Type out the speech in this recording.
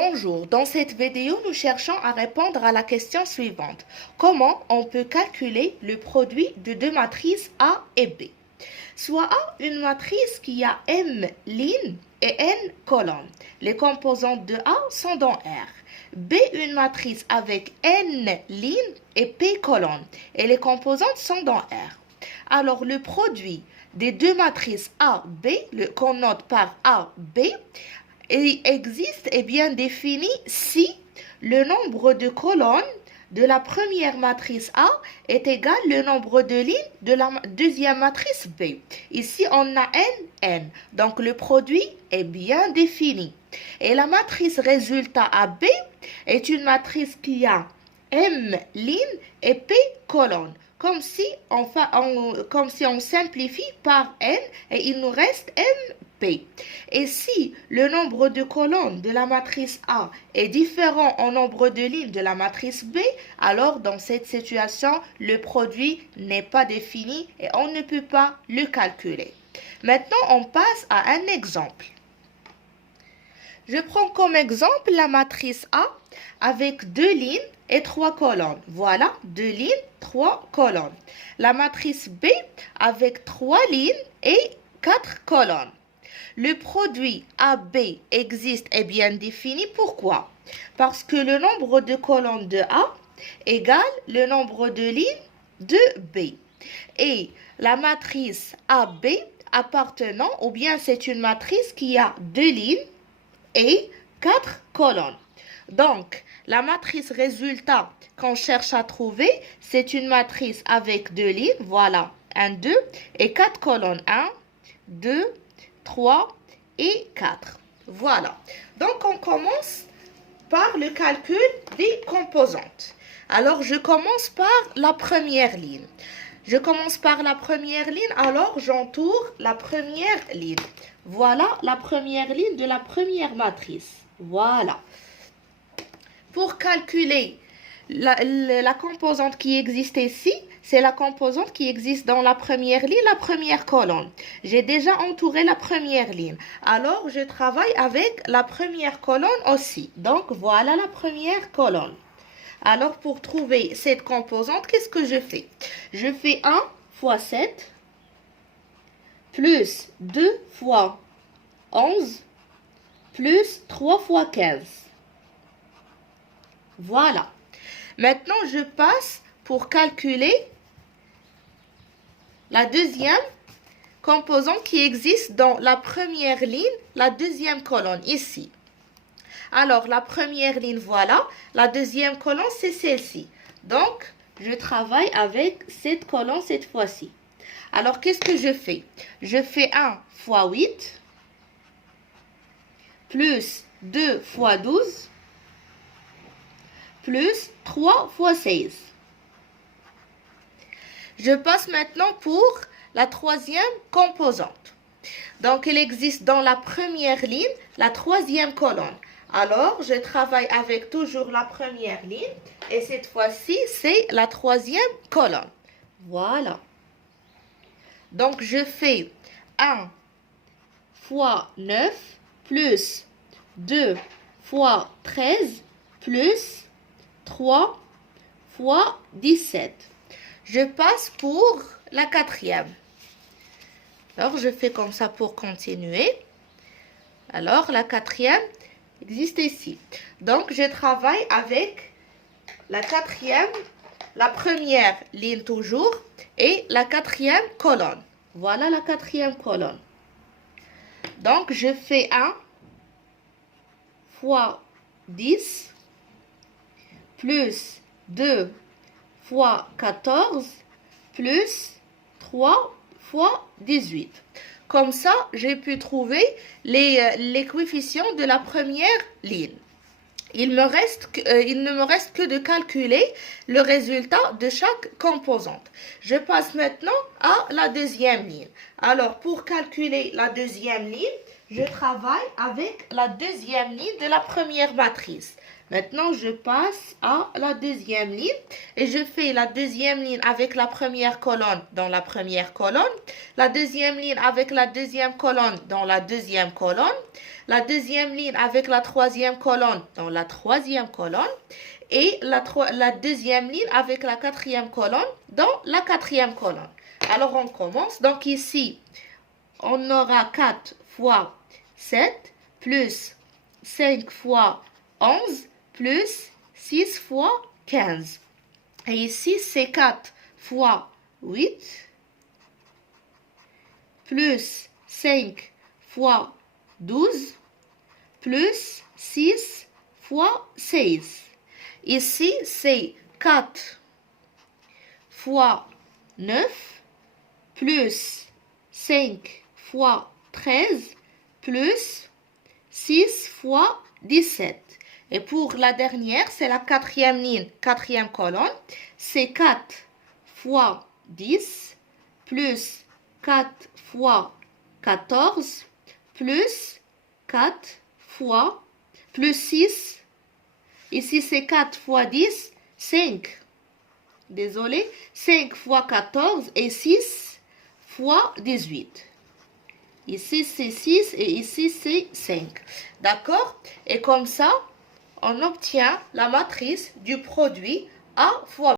Bonjour, dans cette vidéo, nous cherchons à répondre à la question suivante. Comment on peut calculer le produit de deux matrices A et B? Soit A, une matrice qui a M lignes et N colonnes. Les composantes de A sont dans R. B, une matrice avec N lignes et P colonnes. Et les composantes sont dans R. Alors, le produit des deux matrices A, B, qu'on note par A, B, existe et bien défini si le nombre de colonnes de la première matrice A est égal au nombre de lignes de la deuxième matrice B. Ici, on a N. Donc, le produit est bien défini. Et la matrice résultat AB est une matrice qui a M lignes et P colonnes. Comme si on simplifie par N et il nous reste MP. Et si le nombre de colonnes de la matrice A est différent au nombre de lignes de la matrice B, alors dans cette situation, le produit n'est pas défini et on ne peut pas le calculer. Maintenant, on passe à un exemple. Je prends comme exemple la matrice A avec 2 lignes et 3 colonnes. Voilà, 2 lignes, 3 colonnes. La matrice B avec 3 lignes et 4 colonnes. Le produit AB existe et bien défini. Pourquoi? Parce que le nombre de colonnes de A égale le nombre de lignes de B. Et la matrice AB appartenant, ou bien c'est une matrice qui a 2 lignes et 4 colonnes. Donc, la matrice résultat qu'on cherche à trouver, c'est une matrice avec 2 lignes, voilà, 1, 2, et 4 colonnes, 1, 2, 3 et 4. Voilà. Donc, on commence par le calcul des composantes. Alors, je commence par la première ligne. Alors j'entoure la première ligne. Voilà la première ligne de la première matrice. Voilà. Pour calculer la composante qui existe ici, c'est la composante qui existe dans la première ligne, la première colonne. J'ai déjà entouré la première ligne. Alors, je travaille avec la première colonne aussi. Donc, voilà la première colonne. Alors, pour trouver cette composante, qu'est-ce que je fais? Je fais 1 fois 7 plus 2 fois 11 plus 3 fois 15. Voilà. Maintenant, je passe pour calculer la deuxième composante qui existe dans la première ligne, la deuxième colonne, ici. Alors, la première ligne, voilà. La deuxième colonne, c'est celle-ci. Donc, je travaille avec cette colonne cette fois-ci. Alors, qu'est-ce que je fais? Je fais 1 fois 8 plus 2 fois 12 plus 3 fois 16. Je passe maintenant pour la troisième composante. Donc, elle existe dans la première ligne, la troisième colonne. Alors, je travaille avec toujours la première ligne et cette fois-ci, c'est la troisième colonne. Voilà. Donc, je fais 1 fois 9 plus 2 fois 13 plus 3 fois 17. Je passe pour la quatrième. Alors, je fais comme ça pour continuer. Alors, la quatrième existe ici. Donc, je travaille avec la quatrième, la première ligne toujours, et la quatrième colonne. Voilà la quatrième colonne. Donc, je fais 1 fois 10 plus 2 fois 14 plus 3 fois 18. Comme ça, j'ai pu trouver les coefficients de la première ligne. Il ne me reste que de calculer le résultat de chaque composante. Je passe maintenant à la deuxième ligne. Alors, pour calculer la deuxième ligne, je travaille avec la deuxième ligne de la première matrice. Maintenant, je passe à la deuxième ligne et je fais la deuxième ligne avec la première colonne dans la première colonne, la deuxième ligne avec la deuxième colonne dans la deuxième colonne, la deuxième ligne avec la troisième colonne dans la troisième colonne et la deuxième ligne avec la quatrième colonne dans la quatrième colonne. Alors, on commence. Donc ici, on aura 4 fois 7 plus 5 fois 11 plus 6 fois 15. Et ici, c'est 4 fois 8 plus 5 fois 12 plus 6 fois 16. Ici, c'est 4 fois 9 plus 5 fois 13 plus 6 fois 17. Et pour la dernière, c'est la quatrième ligne, quatrième colonne. C'est 4 fois 10 plus 4 fois 14 plus 4 fois plus 6. Ici, c'est 4 fois 10, 5. Désolé, 5 fois 14 et 6 fois 18. Ici, c'est 6 et ici, c'est 5. D'accord? Et comme ça, on obtient la matrice du produit A fois B.